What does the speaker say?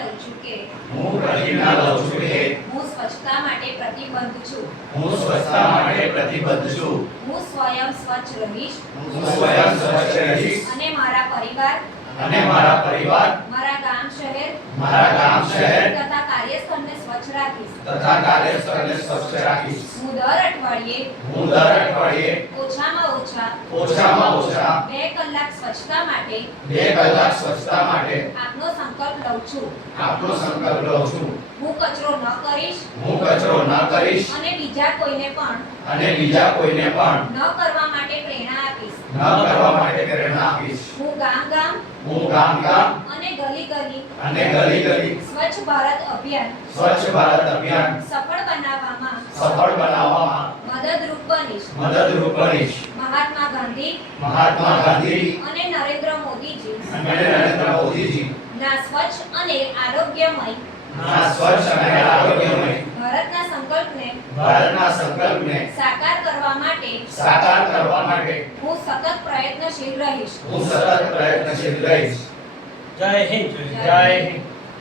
લઉં છું કે હું પ્રતિજ્ઞા લઉં છું કે હું સ્વચ્છતા માટે પ્રતિબદ્ધ છું. હું સ્વચ્છતા માટે પ્રતિબદ્ધ છું. હું સ્વયં સ્વચ્છ રહીશ હું સ્વયં સ્વચ્છ રહીશ અને મારા પરિવાર, અને મારા પરિવાર, મારા ગામ શહેર તથા કાર્યસ્થળને સ્વચ્છ રાખીશ. કાર્યસ્થળને સ્વચ્છ રાખીશ. હું દર અઠવાડિયે ઓછામાં ઓછા 2 કલાક સ્વચ્છતા માટે 2 કલાક સ્વચ્છતા માટે આપનો સંકલ્પ લઉં છું. આપનો સંકલ્પ લઉં છું. હું કચરો ન કરીશ અને બીજા કોઈને પણ ન કરવા માટે પ્રેરણા આપીશ. હું ગામ ગામ અને ગલી ગલી સ્વચ્છ ભારત અભિયાન સફળ બનાવવામાં મદદરૂપ બનીશ. મહાત્મા ગાંધી અને નરેન્દ્ર મોદીજી ના સ્વચ્છ અને આરોગ્યમય ભારતના સંકલ્પને સાકાર કરવા માટે હું સતત પ્રયત્નશીલ રહીશ. જય હિન્દ. જય હિન્દ.